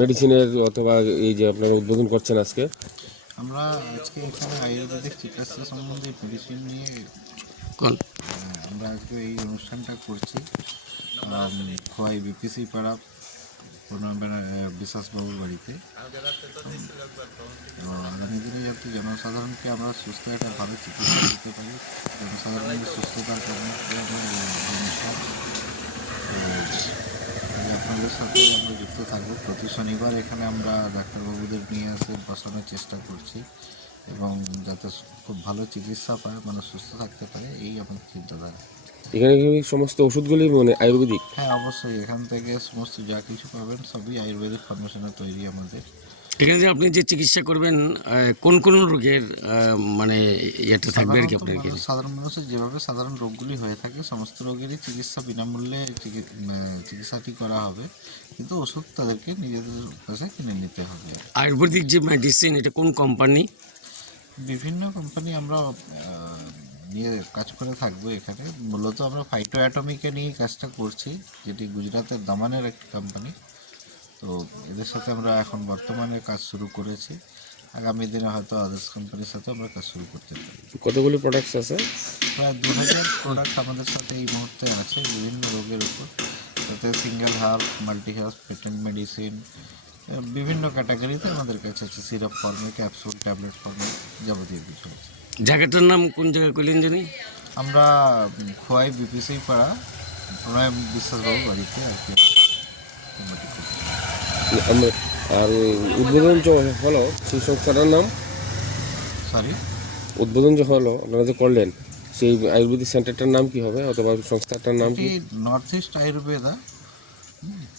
মেডিসিনের অথবা এই যে আপনারা উদ্বোধন করছেন আজকে? আমরা আজকে এখানে আয়ুর্বেদিক চিকিৎসা সম্বন্ধে মেডিসিন নিয়ে কোন? আমরা আজকে এই অনুষ্ঠানটা করছি। খোয়াই বিপিসি পাড়া বিশ্বাসবাবুর বাড়িতে। আগামী দিনে যাতে জনসাধারণকে আমরা সুস্থ একটা ভালো চিকিৎসা দিতে পারি জনসাধারণের সুস্থতার কারণে আমরা আপনাদের সাথে আমরা যুক্ত থাকব। প্রতি শনিবার এখানে আমরা ডাক্তারবাবুদের নিয়ে এসে বসানোর চেষ্টা করছি এবং যাতে খুব ভালো চিকিৎসা পায় মানে সুস্থ থাকতে পারে এই আমার চিন্তাধারা এখানে সমস্ত ওষুধগুলি মানে আয়ুর্বেদিক? হ্যাঁ অবশ্যই। এখান থেকে সমস্ত যা কিছু পাবেন সবই আয়ুর্বেদিক ফার্মেশনে তৈরি আমাদের। এখানে যে আপনি যে চিকিৎসা করবেন কোন কোন রোগের মানে ইয়েটা থাকবে আর কি আপনার সাধারণ মানুষের যেভাবে সাধারণ রোগগুলি হয়ে থাকে সমস্ত রোগেরই চিকিৎসা বিনামূল্যে চিকি- চিকিৎসাটি করা হবে। কিন্তু ওষুধ তাদেরকে নিজেদের কাছে কিনে নিতে হবে। আয়ুর্বেদিক যে মেডিসিন এটা কোন কোম্পানি বিভিন্ন কোম্পানি আমরা নিয়ে কাজ করে থাকব এখানে। মূলত আমরা ফাইটো অ্যাটমিকে নিয়ে কাজটা করছি যেটি গুজরাতের দামানের একটি কোম্পানি তো এদের সাথে আমরা এখন বর্তমানে কাজ শুরু করেছি। আগামী দিনে হয়তো আদার্স কোম্পানির সাথে আমরা কাজ শুরু করতে পারি। কতগুলি প্রোডাক্টস আছে? প্রায় দু হাজার প্রোডাক্ট আমাদের সাথে এই মুহূর্তে আছে বিভিন্ন রোগের উপর। তাতে single herb multi herb patent medicine বিভিন্ন ক্যাটাগরিতে আমাদের কাছে আছে। সিরাপ ফর্মে ক্যাপসুল ট্যাবলেট ফর্মে যাবতীয় কিছু আছে। জায়গাটার নাম কোন জায়গায় কইলেন জানি? আমরা খোয়াই বিপিসি পাড়া প্রণয় বিশ্বাসবাবু বাড়িতে আর কি। আর উদ্বোধন যে হলো সেই সংস্থাটার নাম? সরি উদ্বোধন যে হলো আপনারা যে করলেন সেই আয়ুর্বেদিক সেন্টারটার নাম কি হবে? অথবা সংস্থাটার নাম কি? North East Ayurveda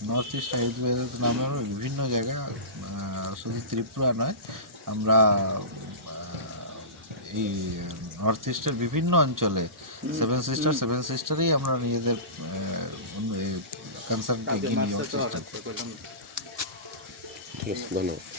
North East Ayurveda নামে আমরা বিভিন্ন জায়গা শুধু ত্রিপুরা নয় আমরা এই নর্থ ইস্টের বিভিন্ন অঞ্চলে সেভেন সিস্টার সেভেন সিস্টারেই আমরা নিজেদের কনসার্নকে এগিয়ে নিয়ে ঠিক আছে ধন্যবাদ